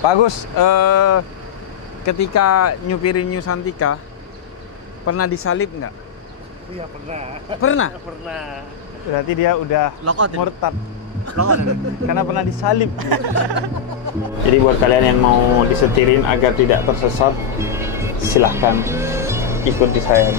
Pak Agus, ketika nyupirin New Santika, pernah disalib nggak? Iya pernah. Pernah? Pernah. Berarti dia udah murtad. Karena pernah disalib. Jadi buat kalian yang mau disetirin agar tidak tersesat, silahkan ikuti saya.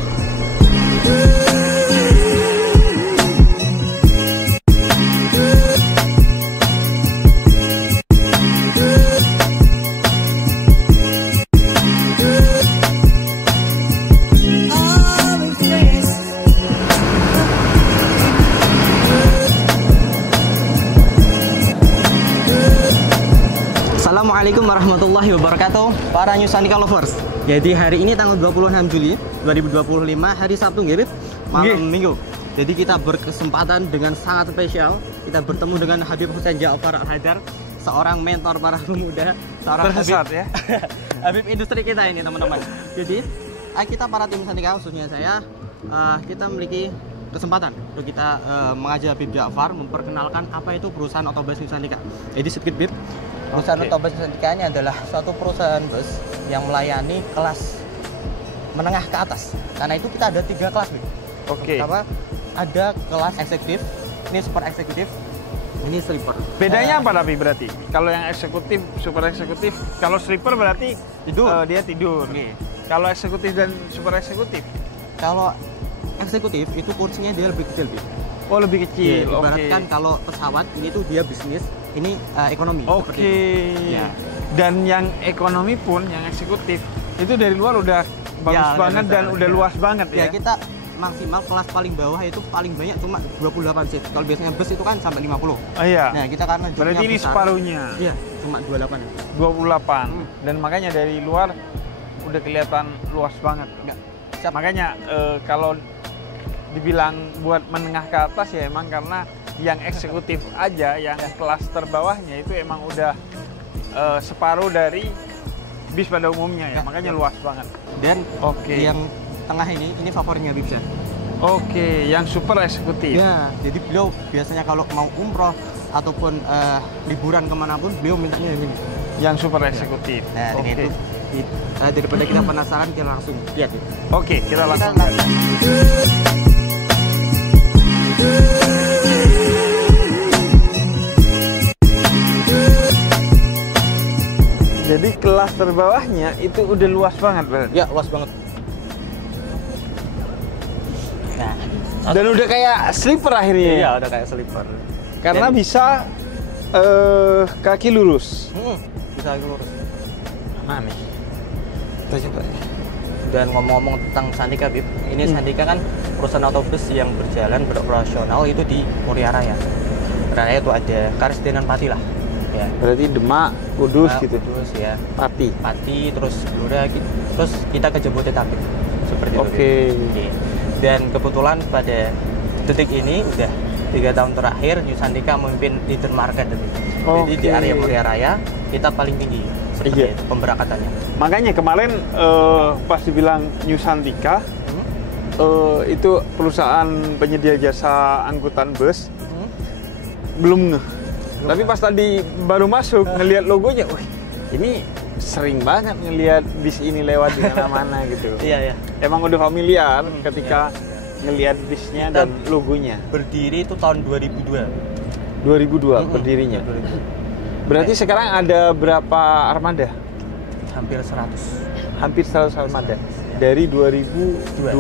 Assalamualaikum warahmatullahi wabarakatuh, para New Santika lovers. Jadi hari ini tanggal 26 Juli 2025, hari Sabtu nggih, malam Minggu. Jadi kita berkesempatan dengan sangat spesial, kita bertemu dengan Habib Hussein Ja'far Al-Haidar, seorang mentor para pemuda, seorang Tersesat ya. Habib industri kita ini, teman-teman. Jadi kita para tim Santika, khususnya saya, kita memiliki kesempatan untuk kita mengajak Habib Ja'far memperkenalkan apa itu perusahaan otobus New Santika. Jadi sedikit Bib, perusahaan otobus New Santika ini adalah suatu perusahaan bus yang melayani kelas menengah ke atas. Karena itu kita ada 3 kelas Bib. Pertama ada kelas eksekutif, ini super eksekutif, ini sleeper. Bedanya apa tapi berarti? Kalau yang eksekutif, super eksekutif, kalau sleeper berarti tidur. Dia tidur. Kalau eksekutif dan super eksekutif? Kalau eksekutif itu kursinya dia lebih kecil, Bib. Oh, lebih kecil. Ya, ibaratkan kalau pesawat ini tuh dia bisnis, ini ekonomi. Ya. Dan yang ekonomi pun, yang eksekutif itu dari luar udah bagus banget dan udah luas banget ya. Kita maksimal kelas paling bawah itu paling banyak cuma 28 seat. Kalau biasanya bus itu kan sampai 50. Oh iya. Nah, kita karena berarti ini besar, separuhnya. Iya, cuma 28. 28. Dan makanya dari luar udah kelihatan luas banget. Makanya kalau dibilang buat menengah ke atas ya emang karena yang eksekutif aja, yang kelas terbawahnya itu emang udah separuh dari bis pada umumnya ya, makanya luas banget. Dan yang tengah ini favoritnya Bibsa. Yang super eksekutif. Ya, jadi beliau biasanya kalau mau umroh ataupun liburan kemanapun beliau mintanya yang ini. Yang super eksekutif. Nah, dengan itu daripada kita penasaran, kita langsung lihat. Kita langsung. Jadi kelas terbawahnya itu udah luas banget, berarti? Ya, luas banget. Nah, dan udah kayak sleeper akhirnya. Iya, udah kayak sleeper. Karena bisa kaki lurus. Bisa kaki lurus. Mana nih? Kita coba. Dan ngomong-ngomong tentang Santika, Bib, ini Santika kan perusahaan otobus yang berjalan beroperasional itu di Muria Raya. Raya itu ada Karesidenan Pati lah. Ya. Berarti Demak, Kudus gitu. Kudus ya. Pati, terus Blora gitu. Terus kita ke Jabodetabek. Seperti itu. Dan kebetulan pada detik ini udah 3 tahun terakhir New Santika memimpin leader market. Jadi di area Muria Raya kita paling tinggi seperti itu pemberangkatannya. Makanya kemarin pas dibilang New Santika itu perusahaan penyedia jasa angkutan bus, belum ngeh. Tapi pas tadi baru masuk ngelihat logonya, wih, ini sering banget ngelihat bis ini lewat di mana-mana gitu. Iya. Emang udah familiar ketika ngelihat bisnya dan logonya. Berdiri itu tahun 2002. 2002 berdirinya. 2002. Berarti sekarang ada berapa armada? Hampir 100. Hampir 100 armada. Dari 2002.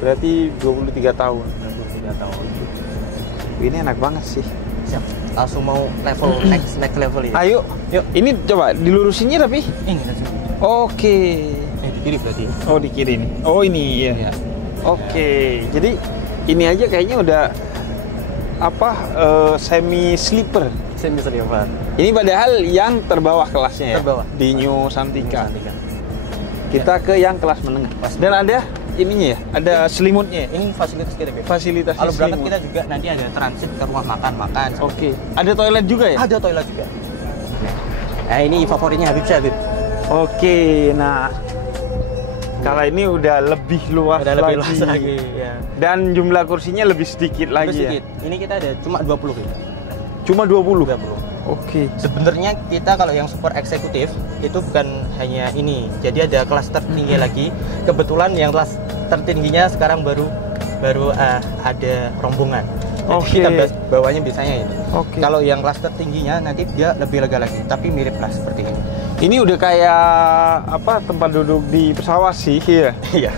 Berarti 23 tahun. 23 tahun. Ini enak banget sih. Siap. Langsung mau level next level ini. Ayo, yuk. Ini coba dilurusinnya tapi. Ini langsung. Di kiri berarti. Oh, di kiri nih. Oh, ini ya. Jadi ini aja kayaknya udah semi sleeper. Ini padahal yang terbawah kelasnya ya. Di New Santika. Kita ke yang kelas menengah. Dan ada ininya ya, ada selimutnya. Ini fasilitas kita, Beb. Fasilitas. Kalau berangkat kita juga nanti ada transit ke rumah makan. Ada toilet juga ya? Ada toilet juga. Nah, ini favoritnya Habib Syabib. Nah Kalau ini udah lebih luas lagi. Ya. Dan jumlah kursinya lebih sedikit lagi. Sedikit. Ya? Ini kita ada cuma 20 gitu. Cuma 20? 20. Oke. Sebenarnya kita kalau yang super eksekutif itu bukan hanya ini. Jadi ada kelas tertinggi lagi. Kebetulan yang kelas tertingginya sekarang baru ada rombongan. Jadi kita bawahnya biasanya itu. Kalau yang kelas tertingginya nanti dia lebih lega lagi, tapi mirip lah seperti ini. Ini udah kayak apa, tempat duduk di pesawat sih ya. Iya.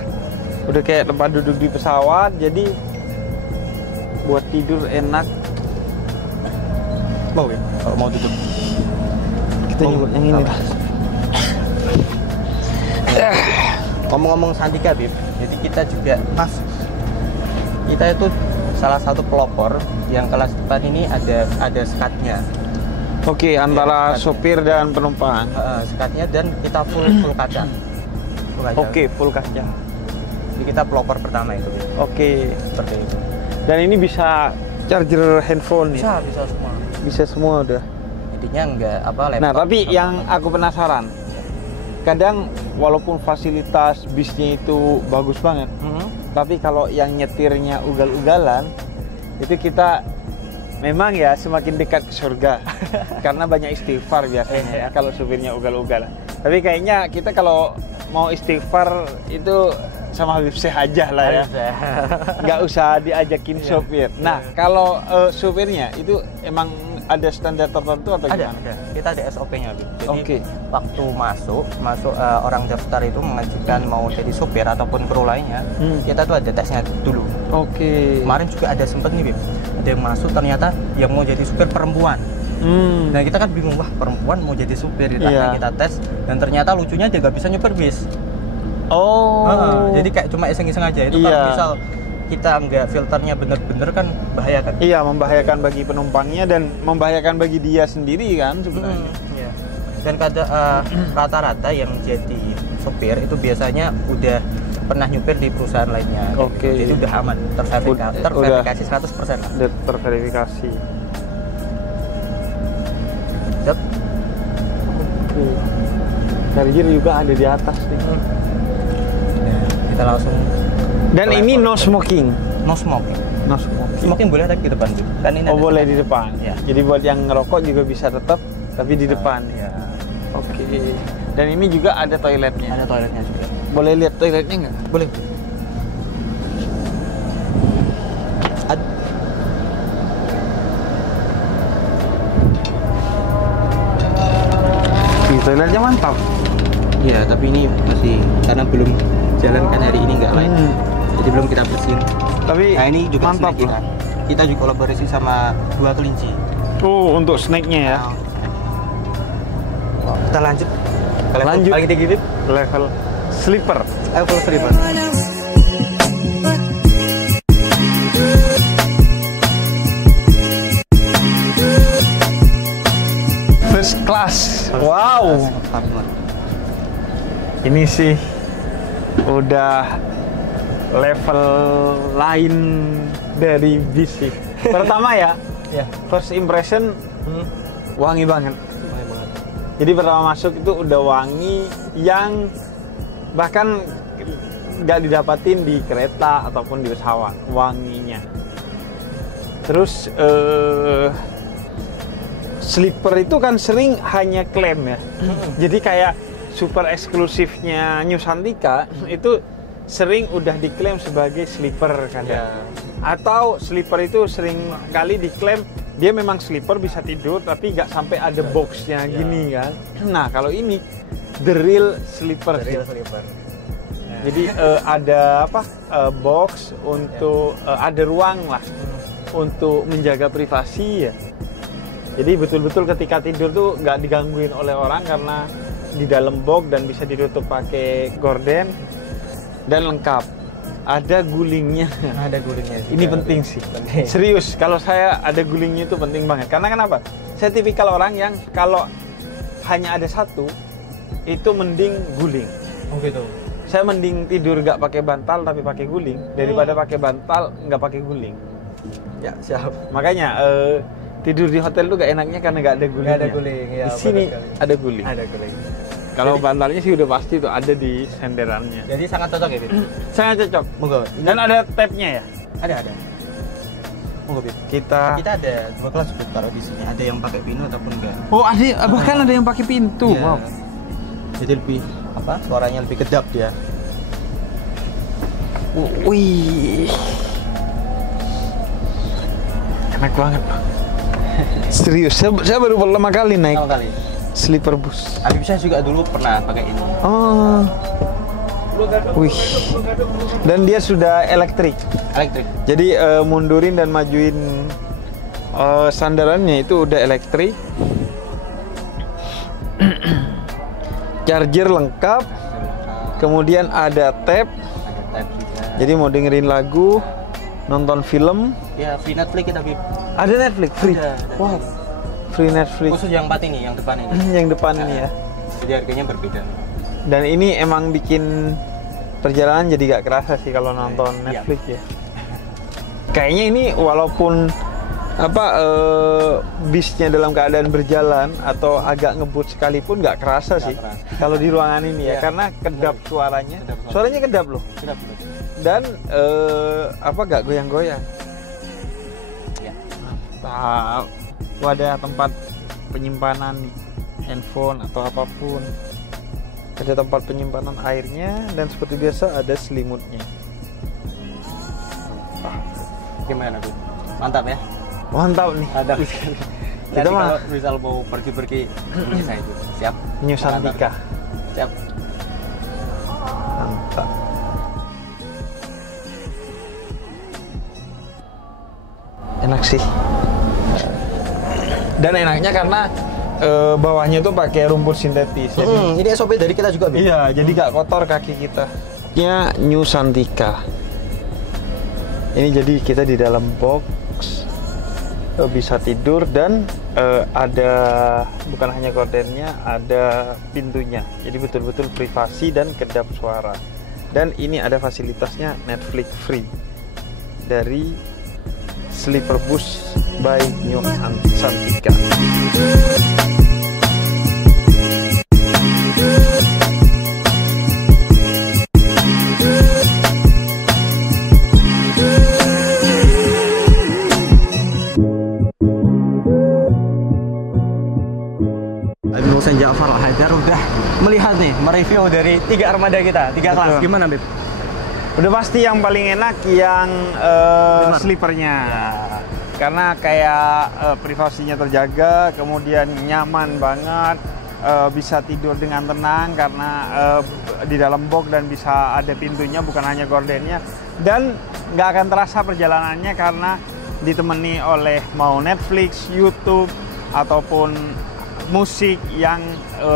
Udah kayak tempat duduk di pesawat, jadi buat tidur enak. Mau ya? Kalau mau duduk. Kita nyoba yang ini. Ngomong-ngomong Santika, Bib. Jadi kita juga kita itu salah satu pelopor yang kelas depan ini ada sekatnya. Oke, antara sopir dan penumpang. Sekatnya dan kita full kaca. Oke, full kaca. Jadi kita pelopor pertama itu. Bib. Oke, Seperti itu. dan ini bisa charger handphone ya? Bisa semua. Bisa semua udah. Intinya enggak apa laptop. Nah, tapi yang aku penasaran, kadang walaupun fasilitas bisnya itu bagus banget, tapi kalau yang nyetirnya ugal-ugalan, itu kita memang ya semakin dekat ke surga. Karena banyak istighfar biasanya ya kalau supirnya ugal-ugalan. Tapi kayaknya kita kalau mau istighfar itu sama Habib Syekh aja lah ya. Nggak usah diajakin sopir. Nah, kalau supirnya itu emang ada standar tertentu atau gimana? Ada. Kita ada SOP-nya. Jadi waktu masuk orang daftar itu mengajukan mau jadi supir ataupun kru lainnya, kita tuh ada tesnya dulu. Kemarin juga ada sempet nih, Bib. Ada yang masuk ternyata yang mau jadi supir perempuan. Nah kita kan bingung, wah perempuan mau jadi supir, kita tes dan ternyata lucunya dia nggak bisa nyupir bis. Jadi kayak cuma iseng-iseng aja itu. Kalau misal kita nggak filternya bener-bener kan bahaya kan? Iya, membahayakan bagi penumpangnya dan membahayakan bagi dia sendiri kan sebenarnya. Dan rata-rata yang jadi supir itu biasanya udah pernah nyupir di perusahaan lainnya. Jadi udah aman, terverifikasi 100%. Udah terverifikasi. Charger juga ada di atas nih. Kita langsung. Dan ini no smoking. No smoking. Smoking boleh tapi di depan tuh. Kan ini boleh di depan. Ya. Jadi buat yang ngerokok juga bisa tetap, tapi di depan. Ya. Dan ini juga ada toiletnya. Ada toiletnya juga. Boleh lihat toiletnya nggak? Boleh. Toiletnya mantap. Iya, tapi ini masih karena belum jalan kan hari ini nggak lain. Jadi belum kita bersihin. Tapi nah ini juga mantap loh. Kita juga kolaborasi sama 2 kelinci. Untuk snacknya ya. Kita lanjut. Lanjut. Paling tinggi level sleeper. Level sleeper. First class. Wow. Ini sih udah level lain dari bis sih. Pertama ya, first impression wangi banget. Jadi pertama masuk itu udah wangi yang bahkan nggak didapatin di kereta ataupun di pesawat, wanginya. Terus sleeper itu kan sering hanya klaim ya. Jadi kayak super eksklusifnya New Santika itu sering udah diklaim sebagai sleeper kan ya. Atau sleeper itu sering kali diklaim dia memang sleeper bisa tidur tapi nggak sampai ada boxnya gini kan. Nah kalau ini the real sleeper. Jadi ada box untuk ada ruang lah untuk menjaga privasi ya. Jadi betul-betul ketika tidur tuh nggak digangguin oleh orang karena di dalam box dan bisa ditutup pakai gorden dan lengkap. Ada gulingnya. Ada gulingnya. Ini penting sih. Serius, kalau saya ada gulingnya itu penting banget. Karena kenapa? Saya tipikal orang yang kalau hanya ada satu itu mending guling. Oh gitu. Saya mending tidur nggak pakai bantal tapi pakai guling daripada pakai bantal nggak pakai guling. Ya siap. Makanya tidur di hotel tuh gak enaknya karena gak ada gulingnya. Gak ada guling. Ya, di sini ada guling. Ada guling. Kalau bantalnya sih udah pasti tuh ada di senderannya. Jadi sangat cocok ya, Fit? Sangat cocok. Moga. Dan ada tabnya ya? Ada. Oh, Bib. Kita ada 2 kelas Bib taruh di sini. Ada yang pakai pino ataupun enggak. Oh, bahkan ada yang pakai pintu. Iya. Wow. Jadi lebih suaranya lebih kedap dia. Wih. Enak banget, Pak. Serius, saya baru pertama kali naik Pertama kali. sleeper bus. Habib saya juga dulu pernah pakai ini. Oh. Wih. Dan dia sudah elektrik. Elektrik. Jadi mundurin dan majuin sandarannya itu udah elektrik. Charger lengkap. Kemudian ada tab. Ada tab juga. Jadi mau dengerin lagu, nonton film. Ya, free Netflix kita, Bib. Ada Netflix free. Ada. Wow. Free Netflix. Khusus yang 4 ini, yang depan ini. Yang depan ini ya. Jadi harganya berbeda. Dan ini emang bikin perjalanan jadi gak kerasa sih kalau nonton Iya. Netflix ya. Kayaknya ini walaupun bisnya dalam keadaan berjalan atau agak ngebut sekalipun gak kerasa sih kerasa. kalau di ruangan ini ya, Iya. karena kedap suaranya. Kedap suara. Suaranya kedap loh. Kedap. Dan gak goyang-goyang. Ya. Mantap. Ada tempat penyimpanan handphone atau apapun. Ada tempat penyimpanan airnya dan seperti biasa ada selimutnya. Gimana, Bib? Mantap ya? Mantap nih. Mantap. Kita Nanti mah kalau misal mau pergi-pergi ini saya itu. Siap. New Santika. Siap. Mantap. Enak sih. Dan enaknya karena bawahnya tuh pakai rumput sintetis. Jadi, Ini SOP dari kita juga, Bib. iya, jadi gak kotor kaki kita. Ya, New Santika. Ini jadi kita di dalam box bisa tidur dan ada bukan hanya gordennya, ada pintunya. Jadi betul-betul privasi dan kedap suara. Dan ini ada fasilitasnya Netflix free dari Sleeper Bus by New Santika. Dosen Ja'far Al-Haidar udah melihat nih, mereview dari 3 armada kita, 3 kelas. Betul. Gimana, Bib? Udah pasti yang paling enak yang sleepernya. Karena kayak privasinya terjaga, kemudian nyaman banget, bisa tidur dengan tenang karena di dalam box dan bisa ada pintunya, bukan hanya gordennya. Dan nggak akan terasa perjalanannya karena ditemani oleh mau Netflix, YouTube, ataupun musik yang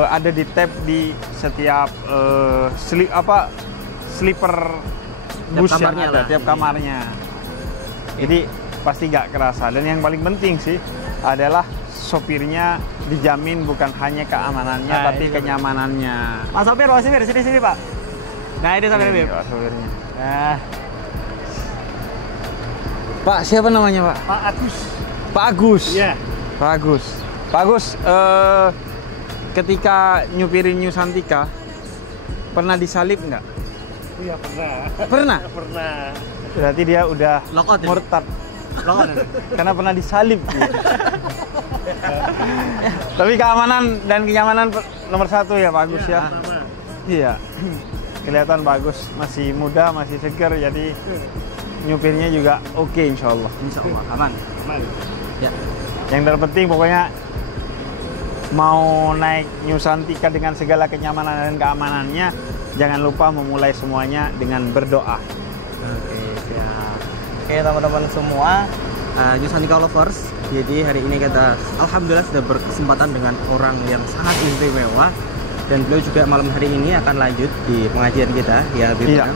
ada di tab di setiap sleeper bus yang ada, tiap kamarnya. Jadi pasti gak kerasa. Dan yang paling penting sih adalah sopirnya dijamin bukan hanya keamanannya tapi kenyamanannya. Mas Sopir, sini Pak. Nah, ini sopirnya, Bib. Sopirnya. Nah, Pak, siapa namanya, Pak? Pak Agus. Pak Agus. Iya. Pak Agus. Pak Agus, ketika nyupirin New Santika pernah disalib nggak? Iya pernah. Pernah? Pernah. Berarti dia udah Lockout ini? murtad Lockout ini? karena pernah disalib. Tapi keamanan dan kenyamanan nomor 1 ya Pak Agus ya. Sama. Iya. Kelihatan bagus, masih muda, masih segar, jadi nyupirnya juga oke insya Allah. Insya Allah aman. Aman. Ya. Yang terpenting pokoknya mau naik New Santika dengan segala kenyamanan dan keamanannya, jangan lupa memulai semuanya dengan berdoa. Oke, siap. Oke, teman-teman semua, New Santika lovers. Jadi hari ini kita alhamdulillah sudah berkesempatan dengan orang yang sangat istimewa, dan beliau juga malam hari ini akan lanjut di pengajian kita ya, Bib. Iya.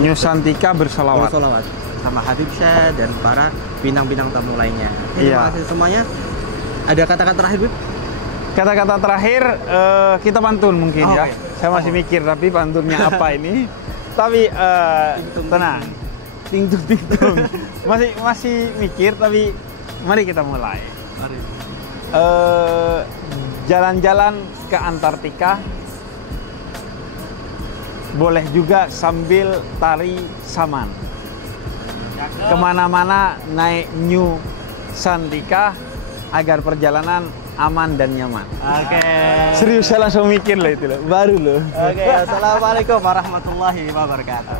New Santika bersolawat. Bersolawat sama Habib Syah dan para bintang-bintang tamu lainnya. Iya. Terima kasih semuanya. Ada kata-kata terakhir, Bib? Kata-kata terakhir kita pantun mungkin ya. Oke. Saya masih mikir tapi pantunnya apa ini. Tapi tenang. Ting-tung. Masih mikir tapi mari kita mulai. Mari. Jalan-jalan ke Antartika. Boleh juga sambil tari saman. kemana-mana naik New Santika agar perjalanan aman dan nyaman. Oke. Serius, saya langsung mikir loh itu loh, baru loh. Oke, assalamualaikum warahmatullahi wabarakatuh.